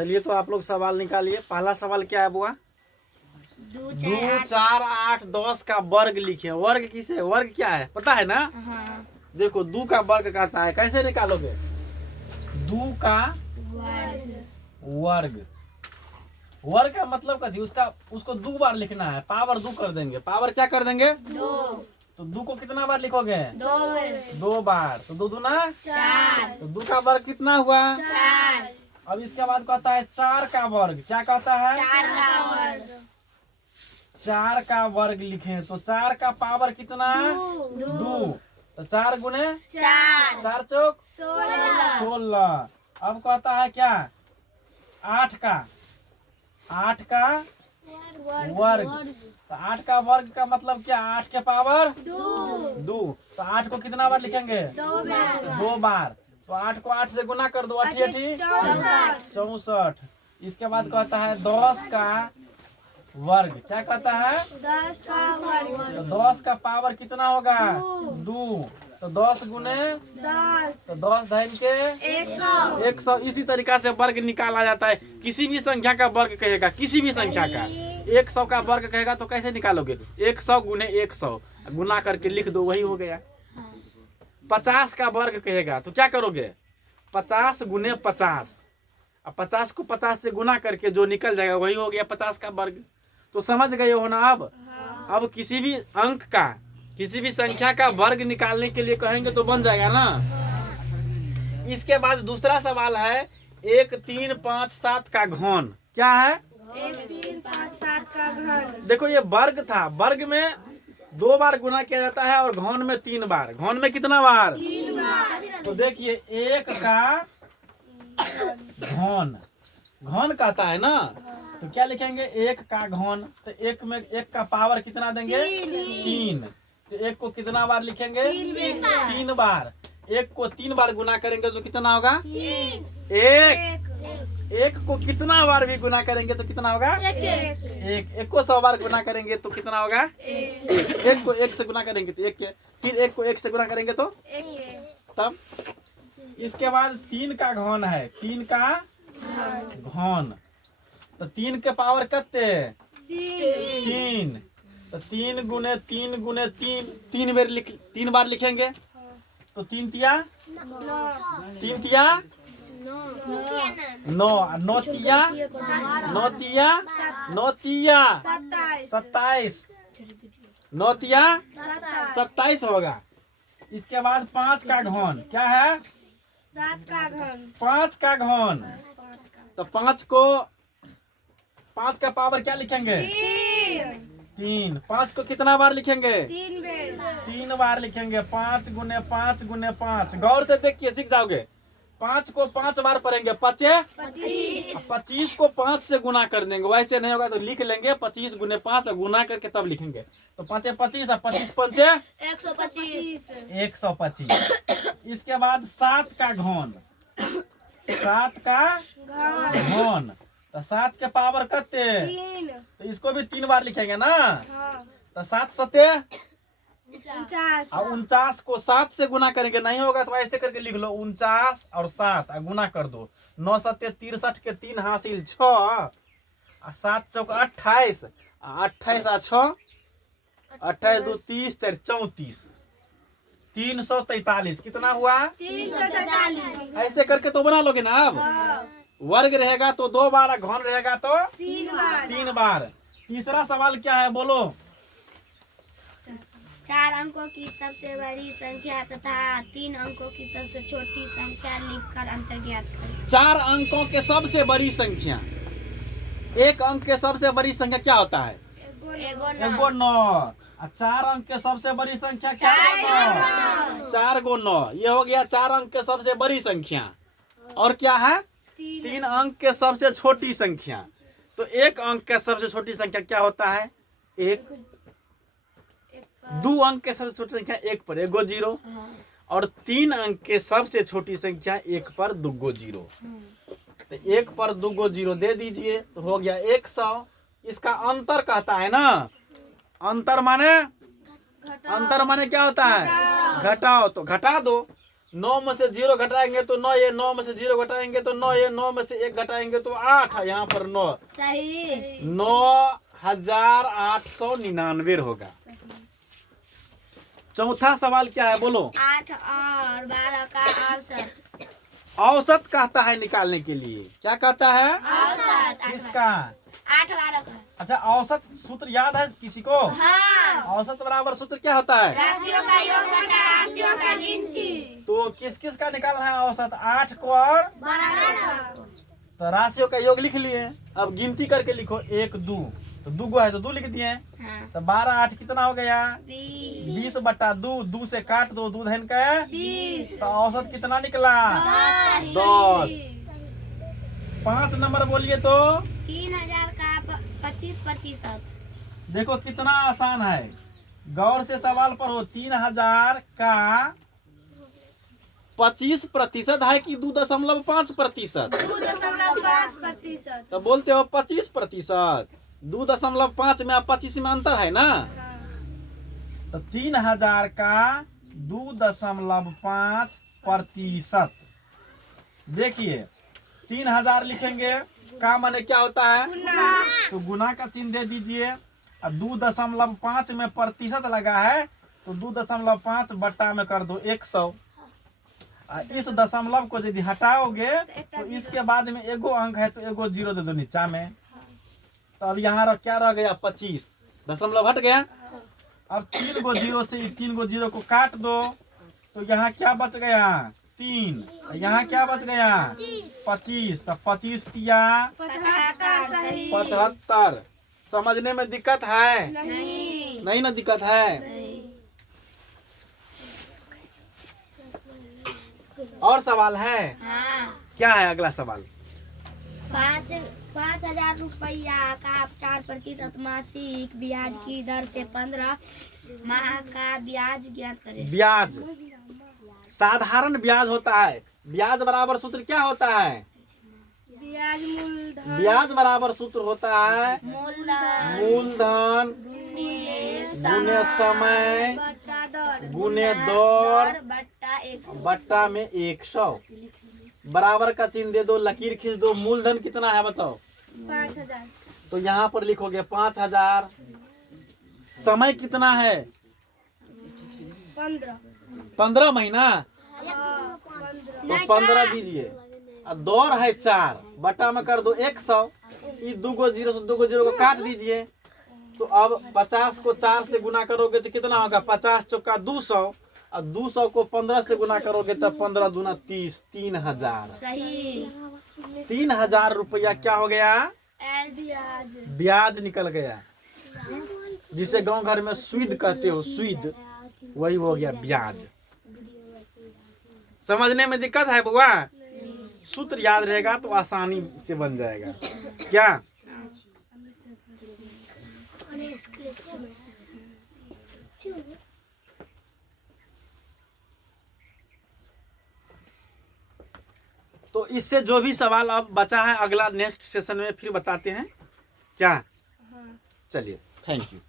चलिए तो आप लोग सवाल निकालिए। पहला सवाल क्या है बुआ? 2, 4, 8, 10 का वर्ग लिखे। वर्ग किसे? वर्ग क्या है पता है ना? हाँ। देखो 2 का वर्ग कहता है, कैसे निकालोगे? 2 का वर्ग। वर्ग का मतलब कथी? उसको 2 बार लिखना है, पावर 2 कर देंगे। पावर क्या कर देंगे? 2। तो 2 को कितना बार लिखोगे? 2 बार। तो 2 दूना 4। तो 2 का वर्ग कितना हुआ? 4। अब इसके बाद कहता है 4 का वर्ग। क्या कहता है? 4 का वर्ग। 4 का वर्ग लिखें तो 4 का पावर कितना? 2। तो 4 गुने 4। 4 चौक 16। अब कहता है क्या? 8 का वर्ग। तो 8 का वर्ग का मतलब क्या? 8 के पावर 2। तो 8 को कितना बार लिखेंगे? 2 बार। तो 8 को 8 से गुना कर दो, 8 8 64। इसके बाद कहता है 10 का वर्ग। क्या कहता है? 10 का वर्ग। तो 10 का पावर कितना होगा? 2। तो 10 गुने 10। तो 10 धन के 100। इसी तरीका से वर्ग निकाला जाता है। किसी भी संख्या का वर्ग कहेगा, किसी भी संख्या का 100 का वर्ग कहेगा तो कैसे निकालोगे? 100 गुने 100 गुना करके लिख दो, वही हो गया। 50 का वर्ग कहेगा तो क्या करोगे? 50 गुने 50। अब 50 को 50 से गुना करके जो निकल जाएगा वही हो गया 50 का वर्ग। तो समझ गए हो ना? अब किसी भी अंक का, किसी भी संख्या का वर्ग निकालने के लिए कहेंगे तो बन जाएगा ना। इसके बाद दूसरा सवाल है 1, 3, 5, 7 का घन। क्या है? 1, 3, 5, 7 का घन। देखो ये वर्ग था, वर्ग में 2 बार गुना किया जाता है और घन में 3 बार। घन में कितना बार? 3 बार। तो देखिए 1 का घन, घन कहता है ना, तो क्या लिखेंगे? 1 का घन। तो 1 में 1 का पावर कितना देंगे? 3। तो 1 को कितना बार लिखेंगे? 3 बार। 1 को 3 बार गुना करेंगे तो कितना होगा? 1 को कितना बार भी गुना करेंगे तो कितना होगा? 1 को 100 बार गुना करेंगे तो कितना होगा? 1 को 1 से गुना करेंगे तो 1 के, फिर 1 को 1 से गुना करेंगे तो तब। इसके बाद 3 का घन है, 3 का घन। तो 3 के पावर कितने? 3। तो 3 गुने 3 गुने 3 बार लिखेंगे तो 3 तिया 9, 9 तिया 27, 9 तिया 27 होगा। इसके बाद 5 का घन। क्या है? 7 का घन। 5 का घन। तो 5 का पावर क्या लिखेंगे? 3। 5 को कितना बार लिखेंगे? 3 बार लिखेंगे। 5 गुने 5 गुने 5। गौर से देखिए, सीख जाओगे। 5 को 5 बार पढ़ेंगे, 25 को 5 से गुना कर देंगे। वैसे नहीं होगा तो लिख लेंगे 25 गुने 5 और गुना करके तब लिखेंगे। तो 5 25 और 25 पंचे 125। इसके बाद 7 का घन। 7 का घन। तो 7 के पावर कितने? 3। तो इसको भी 3 बार लिखेंगे ना। तो 7 सत्ते 49। और 49 को 7 से गुना करेंगे। नहीं होगा तो ऐसे करके लिख लो 49 और 7 और गुना कर दो। 9 सत्ते 63 के 3 हासिल 6 और 7 चौक 28, 28 और 6 28 2 30 4 34, 343। कितना हुआ? 343। ऐसे करके तो बना लोगे ना। अब वर्ग रहेगा तो 2 बार, घन रहेगा तो 3 बार। तीसरा सवाल क्या है बोलो? 4 अंकों की सबसे बड़ी संख्या तथा 3 अंकों की सबसे छोटी संख्या लिखकर अंतर ज्ञात करें। 4 अंकों के सबसे बड़ी संख्या। 1 अंक के सबसे बड़ी संख्या क्या होता है? एगो 9। 4 अंक के सबसे बड़ी संख्या क्या है? 4 गो 9। ये हो गया 4 अंक के सबसे बड़ी संख्या। और क्या है? 3 अंक के सबसे छोटी संख्या। तो 1 अंक के सबसे छोटी संख्या क्या होता है? 1। 2 अंक के सबसे छोटी संख्या 1 पर 1 0। और 3 अंक के सबसे छोटी संख्या 1 पर 2 0। तो 1 पर 2 0 दे दीजिए तो हो गया 100। इसका अंतर कहता है ना। अंतर माने क्या होता है? घटाओ। तो घटा दो। 9 में से 0 घटाएंगे तो 9 ये, 9 में से 0 घटाएंगे तो 9 ये, 9 में से 1 घटाएंगे तो 8 है, यहाँ पर 9। सही। 9899 होगा। चौथा सवाल क्या है बोलो? 8 और 12 का औसत। औसत कहता है निकालने के लिए, क्या कहता है? औसत। किसका? 8 12 का। अच्छा, औसत सूत्र याद है किसी को? हाँ। औसत बराबर सूत्र क्या होता है? राशियों का योग घटा राशियों का गिनती। तो किस किस का निकालना है औसत? 8 को और 12 का। तो राशियों का योग लिख लिए। अब गिनती करके लिखो, 1 2, तो 2 है तो 2 लिख दिए। हाँ। तो 12 8 कितना हो गया? 20। 20/2, 2 से काट दो, 2 धन का 20। तो औसत कितना निकला? 10। 10। 5 नंबर बोलिए तो। 3000 का 25%। देखो कितना आसान है, गौर से सवाल पर हो। 3000 का 25% है कि 2.5%? 2.5%। तो बोलते हो 25%। 2.5 में 25 में अंतर है ना। तो 3000 का 2.5%। देखिए 3000 लिखेंगे, का माने क्या होता है? तो गुना का चिन्ह दे दीजिए। अब 2.5 में प्रतिशत लगा है तो 2.5 बट्टा में कर दो 100। इस दशमलव को यदि हटाओगे तो इसके बाद में एगो अंक है तो एगो 0 दे दो नीचा में। तो अब यहाँ क्या रह गया? 25। दशमलव हट गया। अब 3 गो 0 से 3 गो 0 को काट दो तो यहाँ क्या बच गया? 3। यहाँ क्या बच गया? 25। तो 25 तिया 75। समझने में दिक्कत है? नहीं ना दिक्कत है। और सवाल है? हाँ। क्या है अगला सवाल? 5,000 रुपया का 4% मासिक ब्याज की दर से 15 माह का ब्याज ज्ञात करें। ब्याज साधारण ब्याज होता है। ब्याज बराबर सूत्र क्या होता है? ब्याज मूलधन। ब्याज बराबर सूत्र होता है मूलधन गुने समय गुने दर बट्टा में 100। बराबर का चिन्ह दे दो, लकीर खींच दो। मूलधन कितना है बताओ? 5,000। तो यहाँ पर लिखोगे 5000। समय कितना है? 15 महीना। तो 15 दीजिए। अब दौर है 4, बटा में कर दो 100। ये 2 गो 0 से 2 गो 0 को काट दीजिए। तो अब 50 को 4 से गुना करोगे तो कितना होगा? 50 चौका 200। और 200 को 15 से गुना करोगे तो 15 दूना 30। 3000। सही। 3000 रुपया क्या हो गया? ब्याज निकल गया, जिसे गांव घर में सुद कहते हो। सुद वही हो गया ब्याज। समझने में दिक्कत है बुआ? सूत्र याद रहेगा तो आसानी से बन जाएगा। क्या? तो इससे जो भी सवाल अब बचा है अगला नेक्स्ट सेशन में फिर बताते हैं। क्या? चलिए, थैंक यू।